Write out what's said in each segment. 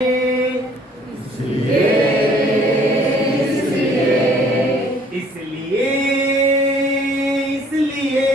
इसलिए इसलिए इसलिए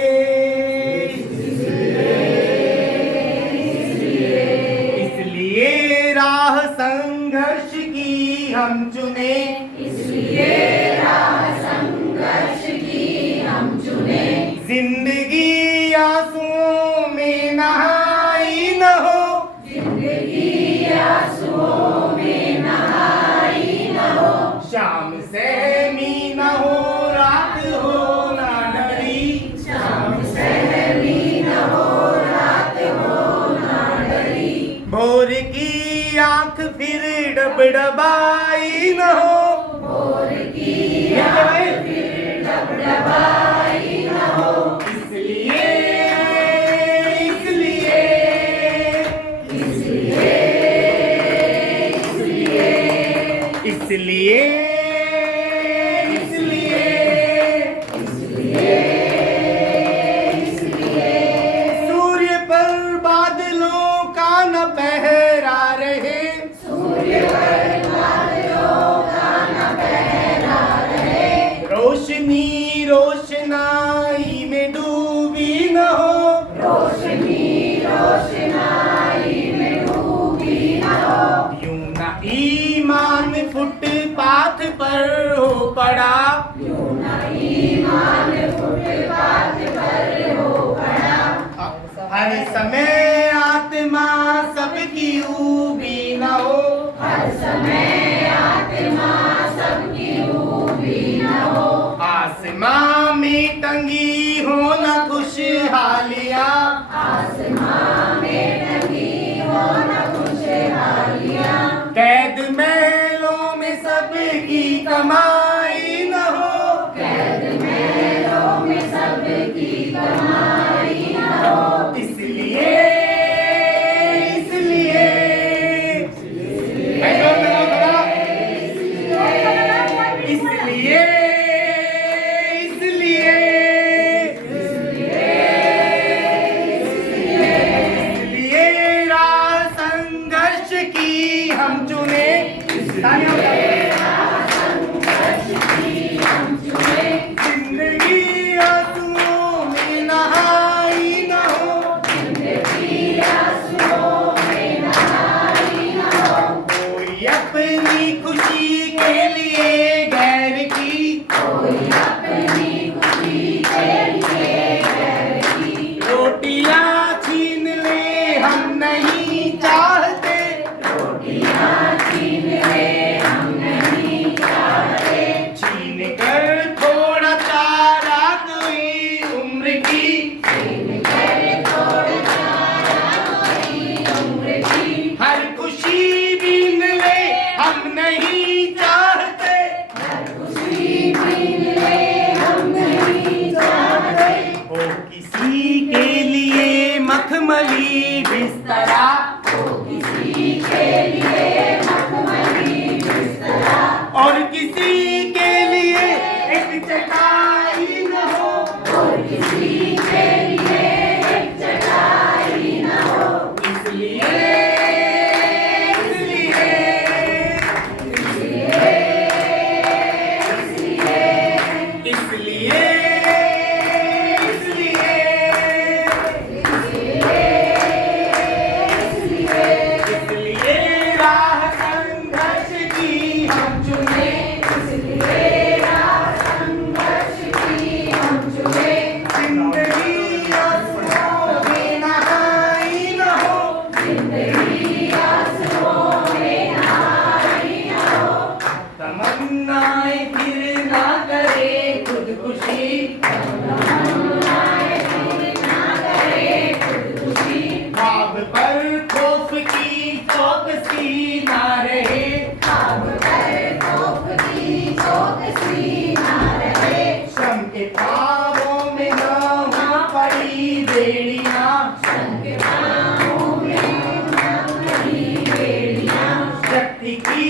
इसलिए राह संघर्ष की हम चुने, इसलिए राह संघर्ष की हम चुने। जिंदगी आंसुओं में नहाई न हो, जिंदगी आंसुओं में नहाई न हो। शाम सहमी न हो रात हो ना डरी, शाम सहमी न हो रात हो ना डरी। भोर की आंख फिर डबडबाई न हो, भोर की आंख फिर डबडबाई न हो। इसलिए इसलिए इसलिए इसलिए इसलिए इसलिए सूर्य पर बादलों का न पहरा रहे, सूर्य पर बादलों का न पहरा रहे। रोशनी रोशनाई में डूबी न हो, रोशनी रोशनाई में डूबी न हो। यूं न ईमान फुटपाथ पर हो पड़ा, यूं न ईमान फुटपाथ पर हो पड़ा। हर समय आत्मा सबकी ऊबी न हो, हर समय आत्मा सबकी डूबी न हो। आसमां में टंगी हो न खुशहालियाँ, आसमां में टंगी हो न खुशहालियाँ। कैद महलों में सबकी कमाई न हो, कैद महलों में सबकी कमाई न हो। इसलिए इसलिए इसलिए इसलिए राह संघर्ष की हम चुने। जिंदगी आंसुओं में नहाई न हो, कोई अपनी खुशी के लिए गैर की, कोई अपनी खुशी के लिए गैर की। रोटियां छीन ले हम नहीं चाहते, रोटियां छीन ले हम नहीं चाहते। छीन कर थोड़ा चारा कोई उम्र की, छीन कर थोड़ा चारा कोई उम्र की। हर खुशी बीन ले हम नहीं चाहते, हर खुशी छीन ले हम नहीं चाहते। वो किसी के लिए मखमली बिस्तरा, वो किसी के लिए मखमली बिस्तरा। और किसी के लिए एक चटाई न हो, और किसी के लिए एक चटाई न हो। इसलिए इसलिए इसलिए इसलिए राह संघर्ष की हम चुने, इसलिए राह संघर्ष की हम चुने। जिंदगी आंसुओं में नहाई न हो, जिंदगी आंसुओं में नहाई न हो। तमन्नाएं फिर ना करे खुदकुशी, तमन्नाएं फिर ना करे खुदकुशी। ख्वाब पर खौफ की चौकसी ना रहे, ख्वाब पर खौफ की चौकसी ना रहे। श्रम के ख्वाबों में न हो पड़ी बेड़ियाँ, संग पाँवों में न पड़ी बेड़ियाँ। शक्ति की